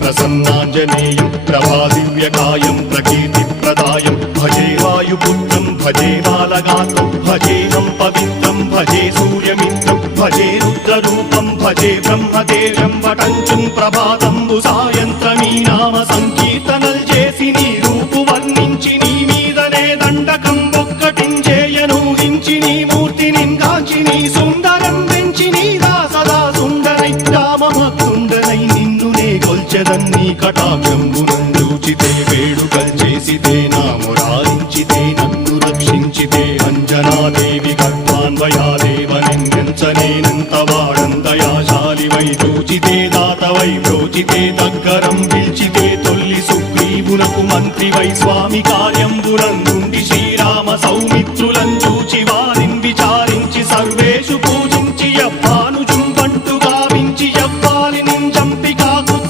ప్రసన్నాంజనేయం ప్రభాదివ్యకాయం ప్రకీర్తిప్రదాయం భజే వాయుపుత్రం భజే బాలగాత్రం భజేహం పవిత్రం భజే సూర్యమిత్రం భజే రుద్రరూపం భజే బ్రహ్మదేవం వటంచుం ప్రభాతంబు సాయంత్రమీ నామ సంకీర్తనల్ చేసి నీ రూపు వర్ణించి నీ మీదనే దండకం ఒక్కటించేయనూహించి నీ మూర్తి నింగాంచి నీ సుందరం వెంచి నీ దాసదా సుందరై రామభక్తుండనై నిన్నునే కొల్చెదన్నీ కటాక్షంబునందూచితే వేడుకల్ చేసితే నామురారించితే నన్ను రక్షించితే అంజనాదేవి గర్భాన్వయాదేవ నిందించనేనంత వాడంతయాశాలివై చూచితే దాతవై ప్రోచితే దగ్గరం పిల్చితే తొల్లి సుగ్రీవునకు మంత్రివై స్వామి కార్యంబునందుండి శ్రీరామ సౌమిత్రుల